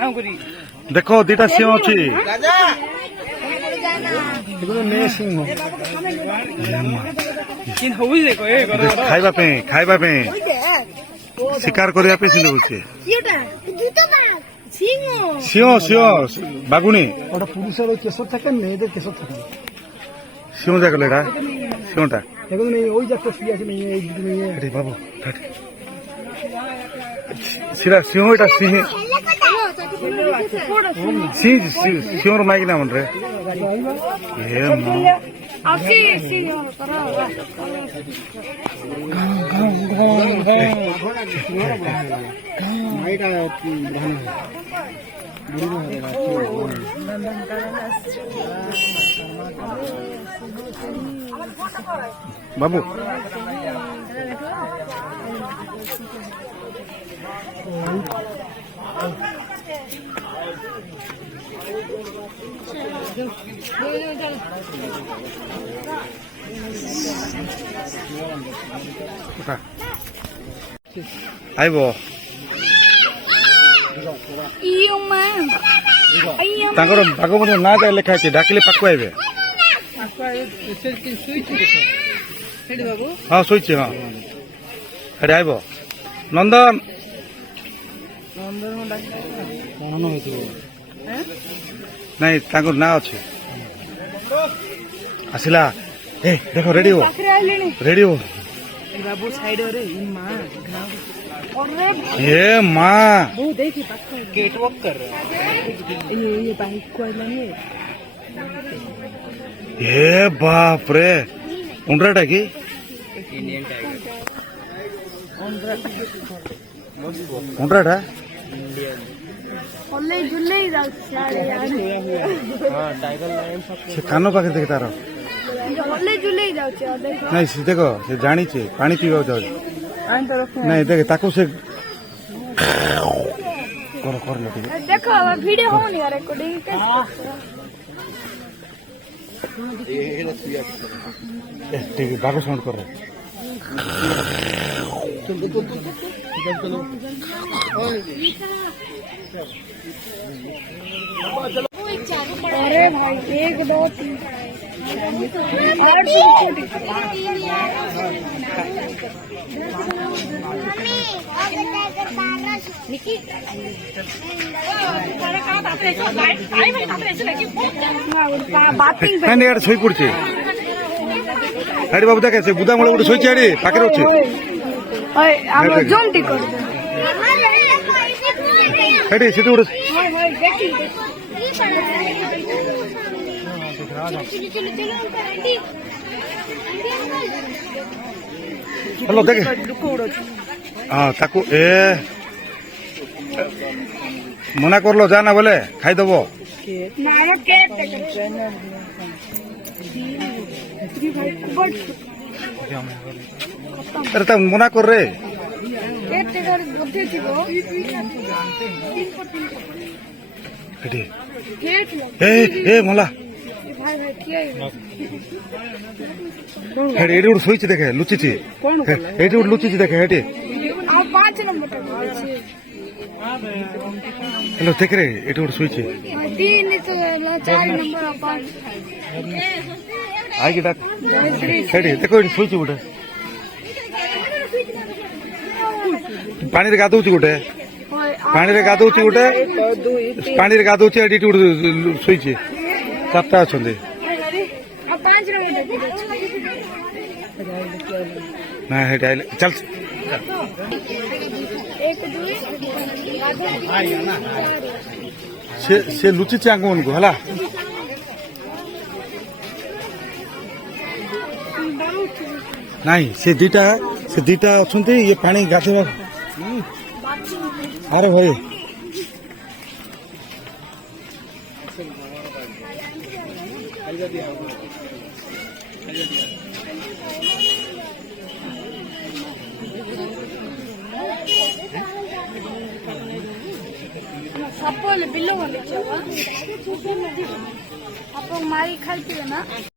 देख दीटा सिंह अच्छी खाइबा पे शिकार करने सिंह सिंह बागुणी পুরুষের ওই কেশর থাকে মেয়েদের কেশর থাকে না। सिंह जाके लेगा सिंहटा এখন ওই যে একটা আছে মেয়ে এই দুটো মেয়ে अरे बाबू सिरा सिंह इटा सिंह सिंह सिंह माइक ना मन रे ये बाबू आइबो तांकर भागवत ना जाए लेखा है डाकिले पाकु आइबे हाँ शोचे हाँ अरे आइबो नंदन नहीं तांकर ना अच्छे आसिला ए देखो रेडी हो बाबू साइड रे ये माँ गेट वॉक कर रहा है ये बाइक को ये बाप रे उंडराटा की इंडियन टाइगर उंडराटा से कान पाखे देखे तार नहीं से देखो से जानी छे पानी पीवा जाओ नहीं देखे ताको से कर लो देखो वीडियो हो नहीं रिकॉर्डिंग ठीक है बागो साउंड कर रहे अरे भाई 1 2 3 শই পড়ছে আরে বাবু দেখে বুদা মূলে উঠে শইছে আরে পাকে উঠছে এটি সেটি উঠে হ্যালো দেখে হ্যাঁ তাকু এ মনা করলো যা না বলে খাই দেবো আরে তা মনা কর রে এ মোলা এটি উঠে শোইছে দেখে লুচিছি এটি উঠে লুচিছি দেখে এটি হ্যালো দেখ রে এটি উঠে শোইছে আগে ডাক এটি দেখো এটি শোইছে গোটে ପାଣିରେ ଗାଧଉଛି ଗୋଟେ ପାଣିରେ ଗାଧଉଛି ଏଠି ଗୋଟେ ଶୋଇଛି 4ଟା ଅଛନ୍ତି ନା ସେଠି ଆଇଲେ ଚାଲ ସେ ଲୁଚିଛି ଆଙ୍କମାନଙ୍କୁ ହେଲା ନାଇଁ ସେ ଦିଟା ଅଛନ୍ତି ଇଏ ପାଣି ଗାଧେଇବା ଆରେ ଭାଇ सपोल बिल्लो वाले क्या आप मारी खाई ना